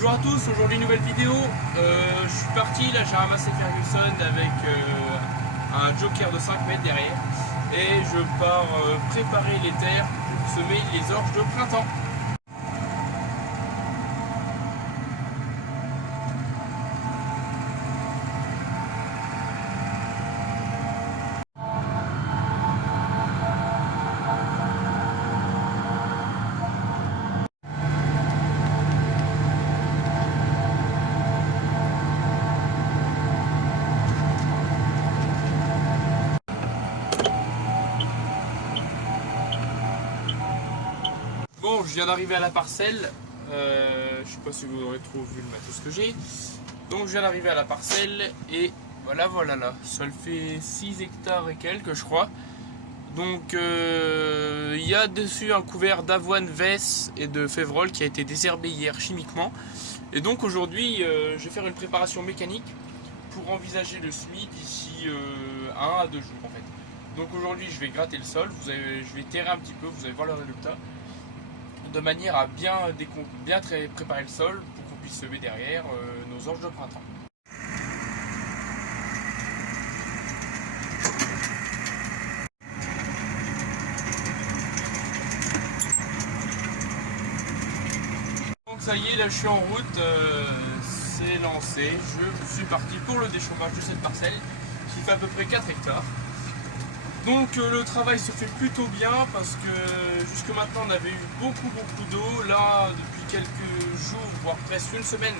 Bonjour à tous, aujourd'hui nouvelle vidéo. Je suis parti, là j'ai ramassé Ferguson avec un joker de 5 mètres derrière et je pars préparer les terres pour semer les orges de printemps. Bon, je viens d'arriver à la parcelle, je sais pas si vous aurez trop vu le matos que j'ai. Donc je viens d'arriver à la parcelle et voilà là, ça le fait 6 hectares et quelques je crois. Donc il y a dessus un couvert d'avoine, vesse et de févrole qui a été désherbé hier chimiquement. Et donc aujourd'hui je vais faire une préparation mécanique pour envisager le semis d'ici 1 à 2 jours en fait. Donc aujourd'hui je vais gratter le sol, je vais terrer un petit peu, vous allez voir le résultat, de manière à bien préparer le sol pour qu'on puisse semer derrière nos orges de printemps. Donc ça y est, là je suis en route, c'est lancé, je suis parti pour le déchauffage de cette parcelle qui fait à peu près 4 hectares. Donc le travail se fait plutôt bien parce que jusque maintenant on avait eu beaucoup d'eau. Là depuis quelques jours, voire presque une semaine,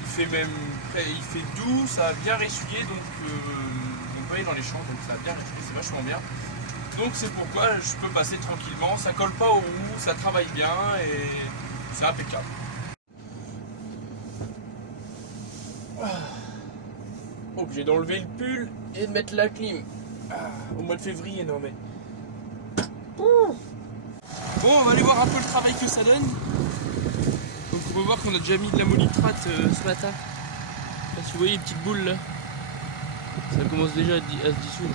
il fait doux, ça a bien ressuyé, donc on peut aller dans les champs, donc ça a bien ressuyé, c'est vachement bien. Donc c'est pourquoi je peux passer tranquillement, ça colle pas aux roues, ça travaille bien et c'est impeccable. Obligé d'enlever le pull et de mettre la clim. Au mois de février, non mais. Bon, on va aller voir un peu le travail que ça donne. Donc on peut voir qu'on a déjà mis de l'ammonitrate ce matin. Là, si vous voyez les petites boules là, ça commence déjà à se dissoudre.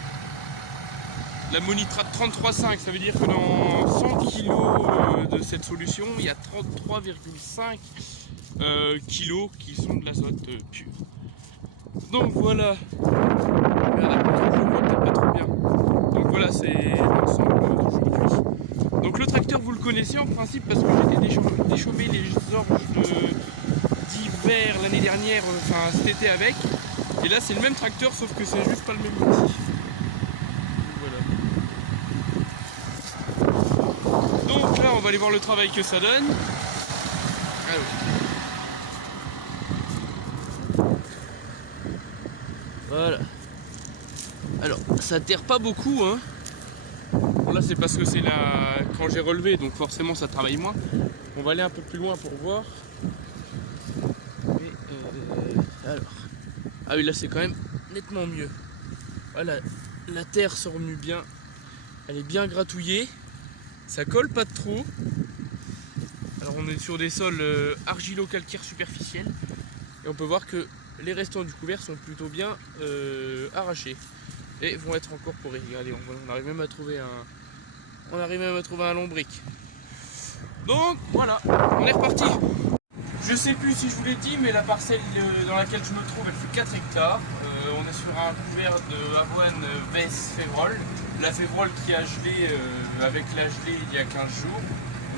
L'ammonitrate 33,5, ça veut dire que dans 100 kg de cette solution, il y a 33,5 kg qui sont de l'azote pur. Donc voilà. Donc voilà, c'est l'ensemble d'aujourd'hui. Donc le tracteur, vous le connaissez en principe parce que j'étais déchauffé les orges d'hiver l'année dernière, enfin cet été avec. Et là c'est le même tracteur sauf que c'est juste pas le même outil. Voilà. Donc là on va aller voir le travail que ça donne. Alors. Voilà. Alors, ça terre pas beaucoup, hein. Bon, là, c'est parce que c'est quand j'ai relevé, donc forcément, ça travaille moins. On va aller un peu plus loin pour voir. Alors. Ah oui, là, c'est quand même nettement mieux. Voilà, la terre se remue bien. Elle est bien gratouillée. Ça colle pas de trop. Alors, on est sur des sols argilo-calcaires superficiels. Et on peut voir que les restants du couvert sont plutôt bien arrachés. Et vont être encore pourris. Regardez, on arrive même à trouver un lombric. Donc voilà, on est reparti. Je sais plus si je vous l'ai dit, mais la parcelle dans laquelle je me trouve, elle fait 4 hectares. On est sur un couvert de avoine, vesse, févrole. La févrole qui a gelé avec la gelée il y a 15 jours.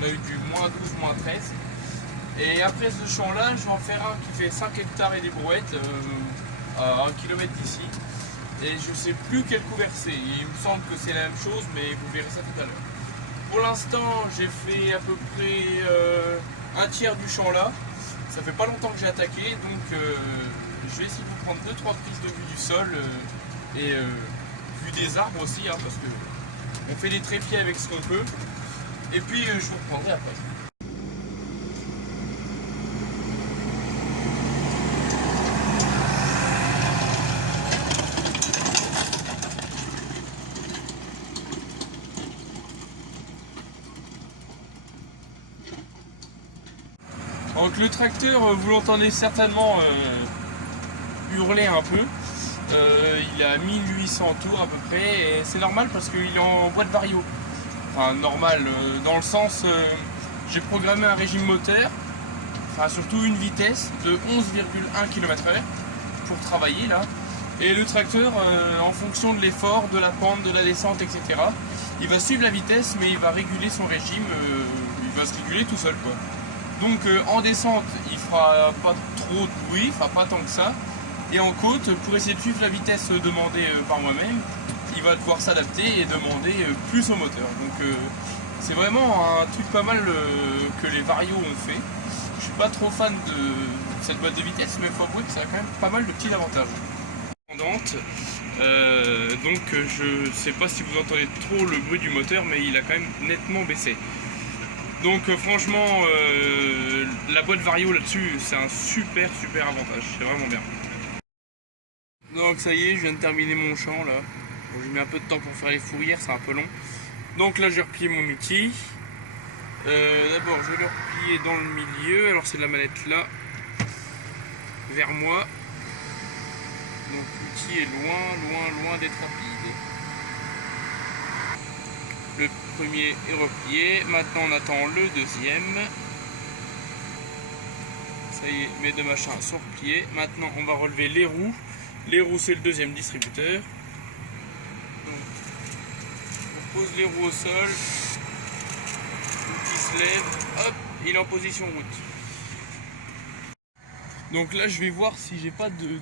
On a eu du moins 12, moins 13. Et après ce champ-là, je vais en faire un qui fait 5 hectares et des brouettes à 1 km d'ici. Et je sais plus quel couvert c'est. Il me semble que c'est la même chose, mais vous verrez ça tout à l'heure. Pour l'instant, j'ai fait à peu près un tiers du champ là. Ça fait pas longtemps que j'ai attaqué, donc je vais essayer de vous prendre 2-3 prises de vue du sol et vue des arbres aussi, hein, parce que on fait des trépieds avec ce qu'on peut. Et puis je vous reprendrai après. Donc le tracteur, vous l'entendez certainement hurler un peu. Il a 1800 tours à peu près et c'est normal parce qu'il est en boîte vario. Enfin normal, dans le sens, j'ai programmé un régime moteur enfin surtout une vitesse de 11,1 km/h pour travailler là. Et le tracteur, en fonction de l'effort, de la pente, de la descente, etc., il va suivre la vitesse, mais il va réguler son régime, il va se réguler tout seul, quoi. Donc en descente, il fera pas trop de bruit, enfin pas tant que ça. Et en côte, pour essayer de suivre la vitesse demandée par moi-même, il va devoir s'adapter et demander plus au moteur. Donc c'est vraiment un truc pas mal que les Vario ont fait. Je suis pas trop fan de cette boîte de vitesse, mais il faut avouer que ça a quand même pas mal de petits avantages. Donc je sais pas si vous entendez trop le bruit du moteur, mais il a quand même nettement baissé. Donc franchement, la boîte Vario là-dessus, c'est un super avantage, c'est vraiment bien. Donc ça y est, je viens de terminer mon champ là. Bon, j'ai mis un peu de temps pour faire les fourrières, c'est un peu long. Donc là j'ai replié mon outil. D'abord je vais le replier dans le milieu, alors c'est de la manette là, vers moi. Donc l'outil est loin d'être rapide. Le premier est replié, maintenant on attend le deuxième. Ça y est, mes deux machins sont repliés. Maintenant on va relever les roues. Les roues c'est le deuxième distributeur. Donc, on pose les roues au sol. L'outil se lève, hop, il est en position route. Donc là je vais voir si j'ai pas de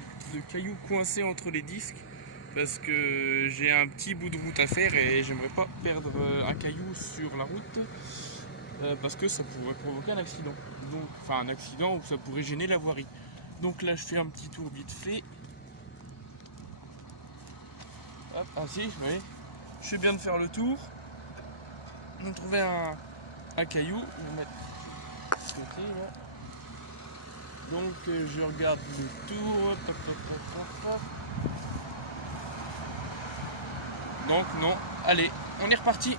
cailloux coincés entre les disques, parce que j'ai un petit bout de route à faire et j'aimerais pas perdre un caillou sur la route, parce que ça pourrait provoquer un accident. Donc, enfin un accident où ça pourrait gêner la voirie. Donc là je fais un petit tour vite fait. Hop, ainsi, vous voyez, je fais bien de faire le tour. On va trouver un caillou, on va mettre de côté là. Donc je regarde le tour. Donc non, allez, on est reparti.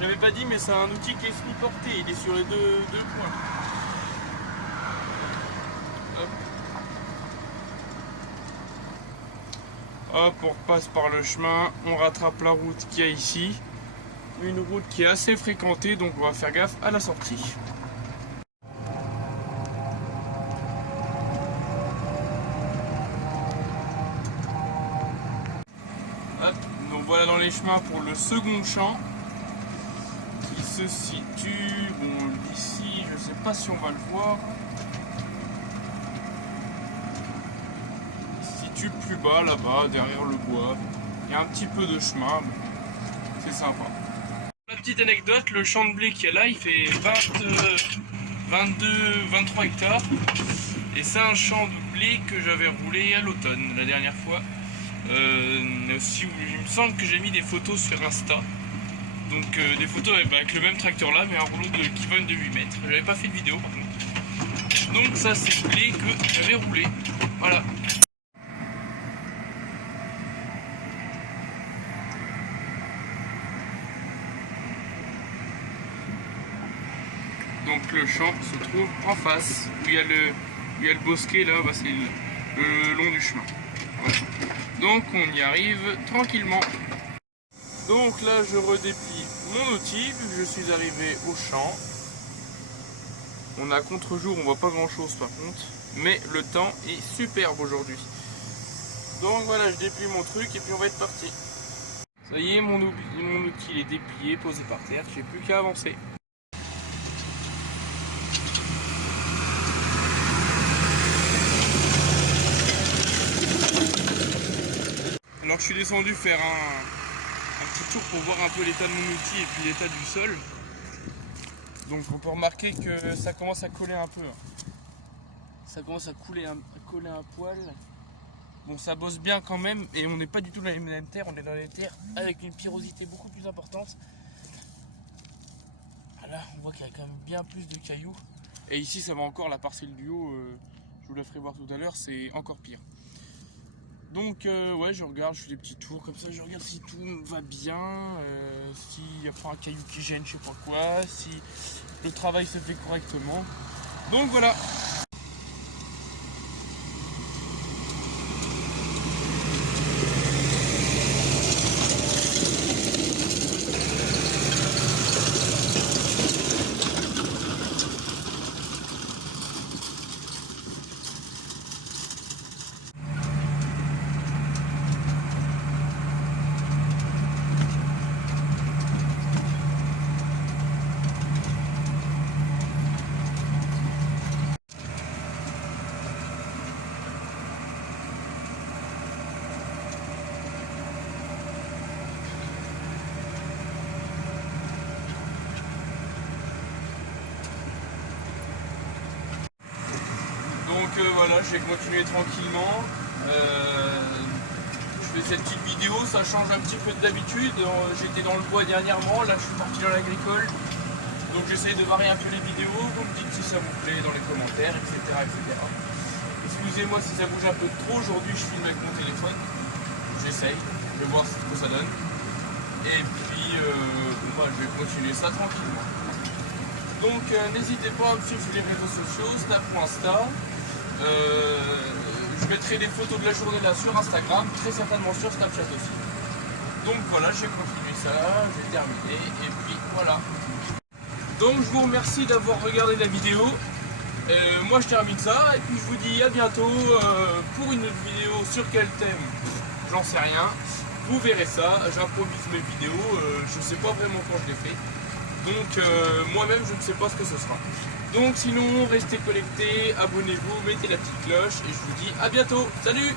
J'avais pas dit, mais c'est un outil qui est semi-porté, il est sur les deux points. Hop, on repasse par le chemin, on rattrape la route qu'il y a ici. Une route qui est assez fréquentée, donc on va faire gaffe à la sortie. Hop, donc voilà dans les chemins pour le second champ qui se situe ici, je sais pas si on va le voir. Il se situe plus bas là-bas, derrière le bois. Il y a un petit peu de chemin, c'est sympa. Petite anecdote, le champ de blé qu'il y a là, il fait 23 hectares. Et c'est un champ de blé que j'avais roulé à l'automne, la dernière fois. Aussi, il me semble que j'ai mis des photos sur Insta. Donc des photos avec le même tracteur là, mais un rouleau de Kivon de 8 mètres. J'avais pas fait de vidéo par contre. Donc ça c'est le blé que j'avais roulé. Voilà. Donc le champ se trouve en face, où il y a le bosquet là, c'est le long du chemin. Voilà. Donc on y arrive tranquillement. Donc là je redéplie mon outil, vu que je suis arrivé au champ. On a contre-jour, on voit pas grand chose par contre, mais le temps est superbe aujourd'hui. Donc voilà, je déplie mon truc et puis on va être parti. Ça y est, mon outil est déplié, posé par terre, j'ai plus qu'à avancer. Alors je suis descendu faire un petit tour pour voir un peu l'état de mon outil et puis l'état du sol. Donc on peut remarquer que ça commence à coller un peu. Ça commence à coller un poil. Bon, ça bosse bien quand même et on n'est pas du tout dans les mêmes terres, on est dans les terres avec une pyrosité beaucoup plus importante. Là on voit qu'il y a quand même bien plus de cailloux. Et ici ça va encore, la parcelle du haut, je vous la ferai voir tout à l'heure, c'est encore pire. Donc ouais, je regarde, je fais des petits tours comme ça, je regarde si tout va bien, s'il n'y a pas un caillou qui gêne, je sais pas quoi, si le travail se fait correctement. Donc voilà. Donc voilà, je vais continuer tranquillement. Je fais cette petite vidéo, ça change un petit peu d'habitude. J'étais dans le bois dernièrement, là je suis parti dans l'agricole. Donc j'essaye de varier un peu les vidéos, vous me dites si ça vous plaît dans les commentaires, etc. Excusez-moi si ça bouge un peu trop, aujourd'hui je filme avec mon téléphone. J'essaye, je vais voir ce que ça donne. Et puis je vais continuer ça tranquillement. Donc n'hésitez pas à me suivre sur les réseaux sociaux, Snap ou Insta. Je mettrai des photos de la journée là sur Instagram, très certainement sur Snapchat aussi. Donc voilà, j'ai continué ça, j'ai terminé, et puis voilà. Donc je vous remercie d'avoir regardé la vidéo. Moi je termine ça, et puis je vous dis à bientôt pour une autre vidéo. Sur quel thème, j'en sais rien. Vous verrez ça, j'improvise mes vidéos, je ne sais pas vraiment quand je les fais. Donc moi-même je ne sais pas ce que ce sera. Donc sinon restez connectés, abonnez-vous, mettez la petite cloche et je vous dis à bientôt. Salut!